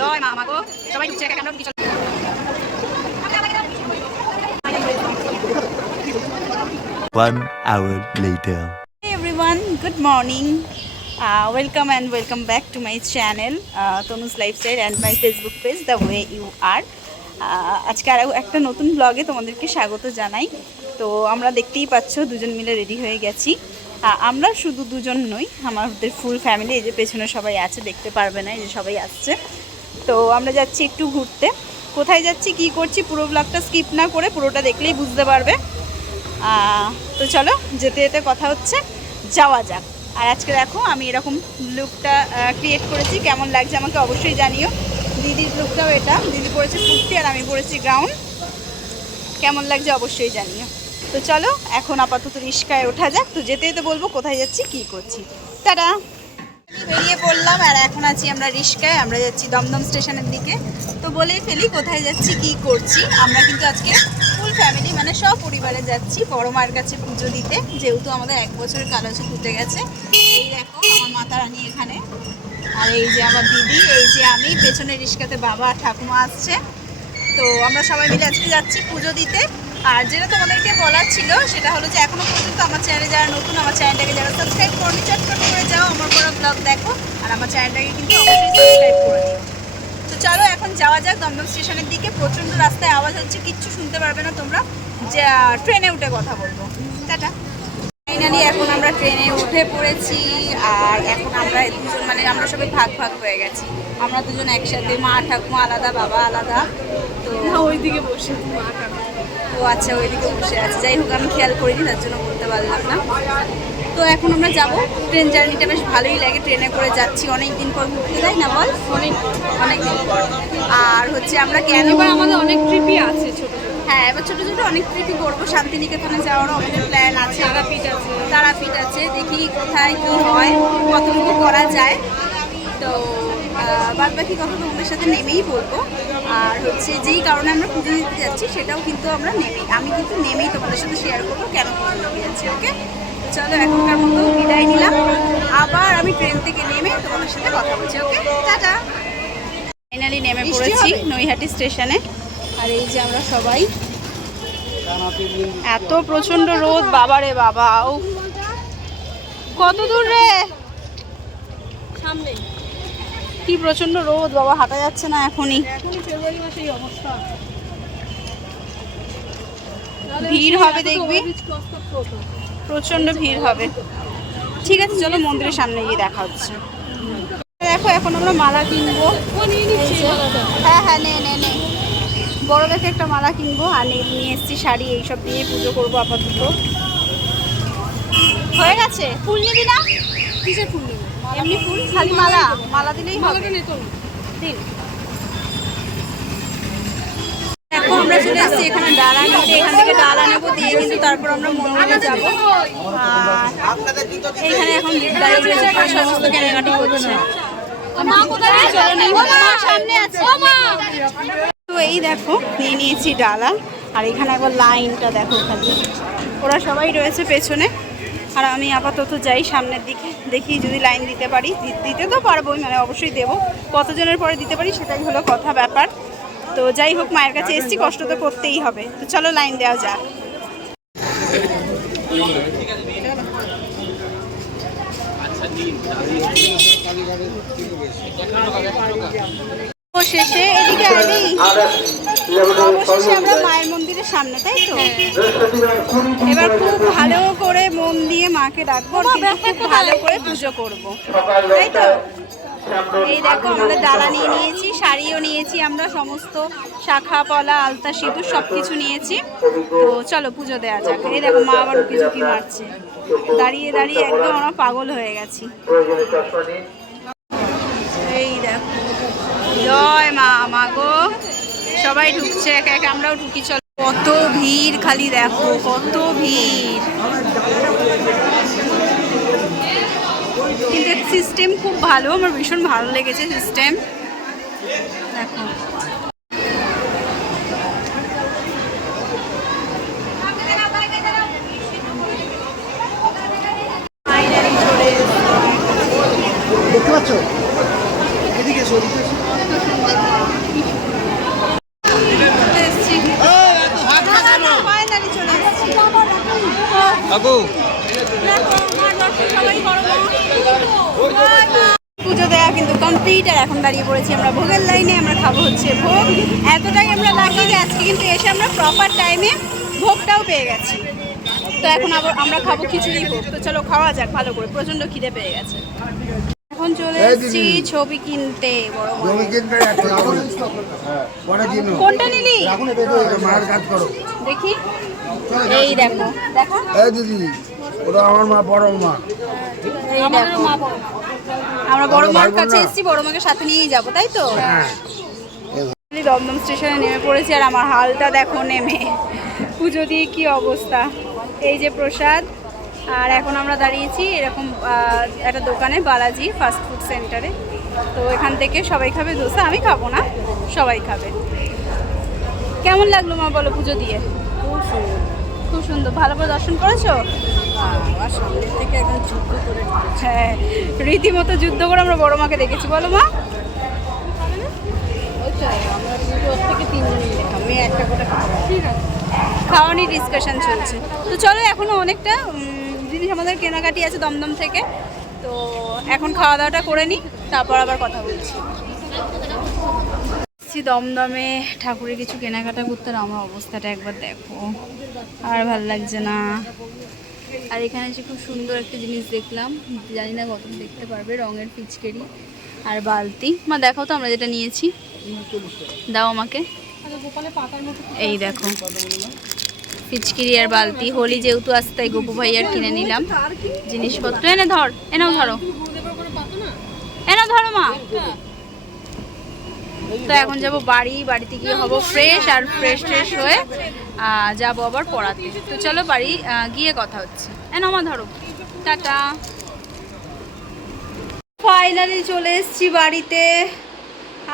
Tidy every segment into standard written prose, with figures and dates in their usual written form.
জয় মা গো, সবাই ঢুকছে, আমরা ঢুকি। 1 hour later. Hey everyone, good morning. Welcome and welcome back to my channel, Tanu's Lifestyle and my Facebook page, The Way You Are. আজকে আর একটা নতুন ব্লগে তোমাদেরকে স্বাগত জানাই। তো আমরা দেখতেই পাচ্ছ দুজন মিলে রেডি হয়ে গেছি। আমরা শুধু দুজন নই, আমাদের ফুল ফ্যামিলি, এই যে পেছনে সবাই আছে, দেখতে পারবে না, এই যে সবাই আসছে। তো আমরা যাচ্ছি একটু ঘুরতে। কোথায় যাচ্ছি, কি করছি, পুরো ব্লগটা স্কিপ না করে পুরোটা দেখলেই বুঝতে পারবে। তো চলো, যেতে যেতে কথা হচ্ছে, যাওয়া যাক। আর আজকে দেখো আমি এরকম লুকটা ক্রিয়েট করেছি, কেমন লাগছে আমাকে অবশ্যই জানিও। দিদির লুকটাও এটা, দিদি পরেছে কুর্তি আর আমি পরেছি গাউন, কেমন লাগছে অবশ্যই জানিও। তো চলো এখন আপাতত রিস্কায় ওঠা যাক। তো যেতে যেতে বলবো কোথায় যাচ্ছি, কি করছি। তারা বেরিয়ে পড়লাম আর এখন আছি আমরা রিস্কায়, আমরা যাচ্ছি দমদম স্টেশনের দিকে। তো বলেই ফেলি কোথায় যাচ্ছি, কি করছি। আমরা কিন্তু আজকে ফুল ফ্যামিলি মানে সব পরিবারে যাচ্ছি বড় মায়ের কাছে পুজো দিতে, যেহেতু আমাদের 1 বছরের কালাচু ঘুরতে গেছে। এই দেখো আমার মাতা রানী এখানে, আর এই যে আমার দিদি, এই যে আমি, পেছনে রিস্কাতে বাবা ঠাকুমা আসছে। তো আমরা সবাই মিলে আজকে যাচ্ছি পুজো দিতে। আর যেটা তোমাদেরকে বলার ছিল সেটা হলো যে এখনও পর্যন্ত আমার চ্যানেলে যারা নতুন, আমার চ্যানেলটাকে যারা সাবস্ক্রাইব করনি, চটপট করে যাও, আমার পড়া ব্লগ দেখো, আর আমার চ্যানেলটাকে কিন্তু অবশ্যই সাবস্ক্রাইব করে দিও। তো চলো এখন যাওয়া যাক দমদম স্টেশনের দিকে। প্রচণ্ড রাস্তায় আওয়াজ হচ্ছে, কিচ্ছু শুনতে পারবে না তোমরা, যে ট্রেনে উঠে কথা বলবো। টাটা। ফাইনালি এখন আমরা ট্রেনে উঠে পড়েছি। আর এখন আমরা দুজন মানে আমরা সবাই ভাগ ভাগ হয়ে গেছি। আমরা দুজন একসাথে, মা ঠাকুমা আলাদা, বাবা আলাদা। তো ওইদিকে বসে ও আচ্ছা, ওইদিকে বসে আছে। যাই হোক, আমি খেয়াল করিনি, তার জন্য বলতে পারলাম না। তো এখন আমরা যাব। ট্রেন জার্নিটা বেশ ভালোই লাগে, ট্রেনে করে যাচ্ছি, অনেক দিন পর ঘুরতে যাই না বল, অনেক দিন পর। আর হচ্ছে আমরা কেন, এবার আমাদের অনেক ট্রিপই আছে ছোটো ছোটো। হ্যাঁ, এবার ছোটো ছোটো অনেক ট্রিপই করবো। শান্তিনিকেতনে যাওয়ারও আমাদের প্ল্যান আছে, তারাপীঠ আছে, দেখি কোথায় কী হয়, কতটুকু করা যায়। তো বাদ বাকি কথা তোমাদের সাথে নেমেই বলবো। আর হচ্ছে যেই কারণে আমরা পুজো দিতে যাচ্ছি সেটাও কিন্তু আমরা আমি কিন্তু নেমেই তোমাদের সাথে শেয়ার করবো কেন পুজো দিতে যাচ্ছি। ওকে, চলো এখনকার মতো বিদায় নিলাম, আবার আমি ট্রেন থেকে নেমে তোমাদের সাথে কথা বলছি। ওকে, টাটা। ফাইনালি নেমে পড়েছি নৈহাটি স্টেশনে। আর এই যে আমরা সবাই, এত প্রচণ্ড রোদ, বাবা রে বাবা, ও কত দূর রে, সামনে কি প্রচণ্ড রোদ বাবা, হাঁটা যাচ্ছে না এখনই। ফেব্রুয়ারি মাসে এই অবস্থা, ভিড় হবে দেখবি, প্রচণ্ড ভিড় হবে। ঠিক আছে চলো মন্দিরের সামনে গিয়ে দেখা হচ্ছে। দেখো এখন আমরা মালা কিনবো। হ্যাঁ হ্যাঁ, নে নে নে, বড় দেখে একটা মালা কিনবো। আর নিয়ে এসেছি শাড়ি, এইসব দিয়ে পুজো করবো আপাতত। হয়ে গেছে, ফুল নিবি না? কিসের ফুল নেবে? এমনি ফুল, খালি মালা, মালা দিলেই হবে। দিন। এখন আমরা চলে এসেছি এখানে ডালা নিতে, এখান থেকে ডালা নেবো, দিয়ে কিন্তু তারপর আমরা মন্দিরে যাবো। আর এখানে এখন দাঁড়িয়ে রয়েছে, সমস্ত কেনাকাটি করছে। সামনে আছে। তো এই দেখো নিয়ে নিয়েছি ডালা, আর এখানে একবার লাইনটা দেখো, খালি ওরা সবাই রয়েছে পেছনে। আর আমি আপাতত যাই সামনের দিকে, দেখি যদি লাইন দিতে পারি। দিতে তো পারবোই, মানে অবশ্যই দেবো, কতজনের পরে দিতে পারি সেটাই হলো কথা, ব্যাপার। তো যাই হোক, মায়ের কাছে এসেছি, কষ্ট তো করতেই হবে। তো চলো লাইন দেওয়া যাক। শেষে এদিকে আলি, অবশেষে আমরা মায়ের মন্দিরের সামনে, তাই তো? এবার খুব ভালো করে মন দিয়ে মাকে ডাকবো, খুব ভালো করে পুজো করবো, তাই তো? এই দেখো আমাদের ডালা নিয়ে নিয়েছি, শাড়িও নিয়েছি আমরা, সমস্ত শাখা পলা আলতা সিঁদুর সব কিছু নিয়েছি। তো চলো পুজো দেওয়া যাক। এই দেখো মা আবার উঁকি ঝুঁকি মারছে, দাঁড়িয়ে দাঁড়িয়ে একদম আমরা পাগল হয়ে গেছি। এই দেখো, জয় মা, মা গো, সবাই ঢুকছে একে একে, আমরাও ঢুকি। চলো, কত ভিড়, খালি দেখো কত ভিড়। কিন্তু সিস্টেম খুব ভালো, আমার ভীষণ ভালো লেগেছে সিস্টেম। দেখো দেখতে পাচ্ছ, এদিকে চলে এসেছি ফাইনালি চলে এসেছি বাবু পুজো দেওয়া কিন্তু কমপ্লিট আর এখন দাঁড়িয়ে পড়েছি আমরা ভোগের লাইনে। আমরা খাবো হচ্ছে ভোগ। এতটাই আমরা লাকি যে আজকে কিন্তু এসে আমরা প্রপার টাইমে ভোগটাও পেয়ে গেছি। তো এখন আবার আমরা খাবো খিচুড়ি ভোগ। তো চলো খাওয়া যাক ভালো করে, প্রচণ্ড খিদে পেয়ে গেছে। এখন চলে এসেছি ছবি কিনতে। বড় কোনটা নিলি দেখি, এই দেখো দেখো দিদি, ওরা আমার মা, বড় মা। এই দেখো আমরা বড় মার কাছে এসেছি, বড় মাকে সাথে নিয়েই যাবো, তাই তো? দমদম স্টেশনে নেমে পড়েছি আর আমার হালটা দেখো নেমে, পুজো দিয়ে কি অবস্থা। এই যে প্রসাদ। আর এখন আমরা দাঁড়িয়েছি এরকম একটা দোকানে, বালাজি ফাস্ট ফুড সেন্টারে। তো এখান থেকে সবাই খাবে ধোসা, আমি খাবো না, সবাই খাবে। কেমন লাগলো মা বলো পুজো দিয়ে? খুব সুন্দর। ভালো করে দর্শন করেছো? সামনে থেকে একদম যুদ্ধ করে, হ্যাঁ রীতিমতো যুদ্ধ করে আমরা বড় মাকে দেখেছি। বলো মা? খাওয়া নিয়ে ডিসকাশন চলছে। তো চলো, এখনো অনেকটা জিনিস আমাদের কেনাকাটি আছে দমদম থেকে। তো এখন খাওয়া দাওয়াটা করে নিই, তারপর আবার কথা বলছি। দমদমে ঠাকুরের কিছু কেনাকাটা করতে, আমার অবস্থাটা একবার দেখো, আর ভাল লাগছে না। আর এখানে যে খুব সুন্দর একটা জিনিস দেখলাম, জানি না কত দেখতে পারবে, রঙের পিচকারি আর বালতি। মা দেখাও তো আমরা যেটা নিয়েছি, দাও আমাকে। এই দেখো পিচকারি আর বালতি। হোলি যেহেতু আসতে, তাই গোপু ভাইয়ার কিনে নিলাম জিনিসপত্র। এনে ধর, এনাও ধরো, এনাও ধরো মা। তো এখন যাব বাড়িতে গিয়ে হবো ফ্রেশ, আর ফ্রেশ হয়ে যাবো আবার পড়াতে। তো চলো বাড়ি গিয়ে কথা হচ্ছে। মা ধরো, টাটা। ফাইনালি চলে এসেছি বাড়িতে।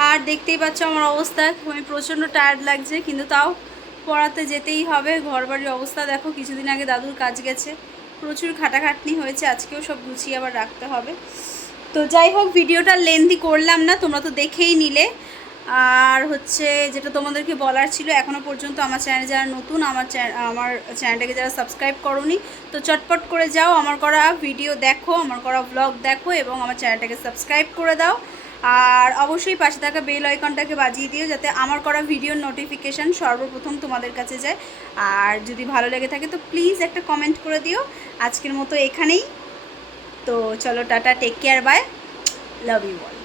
আর দেখতেই পাচ্ছ আমার অবস্থা, আমি প্রচণ্ড টায়ার্ড লাগছে, কিন্তু তাও পড়াতে যেতেই হবে। ঘর বাড়ির অবস্থা দেখো, কিছুদিন আগে দাদুর কাজ গেছে, প্রচুর খাটাখাটনি হয়েছে, আজকেও সব গুছিয়ে আবার রাখতে হবে। তো যাই হোক, ভিডিওটা লেন্থি করলাম না, তোমরা তো দেখেই নিলে। আর হচ্ছে যেটা তোমাদেরকে বলার ছিল, এখনও পর্যন্ত আমার চ্যানেলে যারা নতুন, আমার চ্যানেলটাকে যারা সাবস্ক্রাইব করোনি, তো চটপট করে যাও, আমার করা ভিডিও দেখো, আমার করা ব্লগ দেখো, এবং আমার চ্যানেলটাকে সাবস্ক্রাইব করে দাও। আর অবশ্যই পাশে থাকা বেল আইকনটাকে বাজিয়ে দিও, যাতে আমার করা ভিডিওর নোটিফিকেশান সর্বপ্রথম তোমাদের কাছে যায়। আর যদি ভালো লেগে থাকে তো প্লিজ একটা কমেন্ট করে দিও। আজকের মতো এখানেই। তো চলো tata, take care, bye, love you all.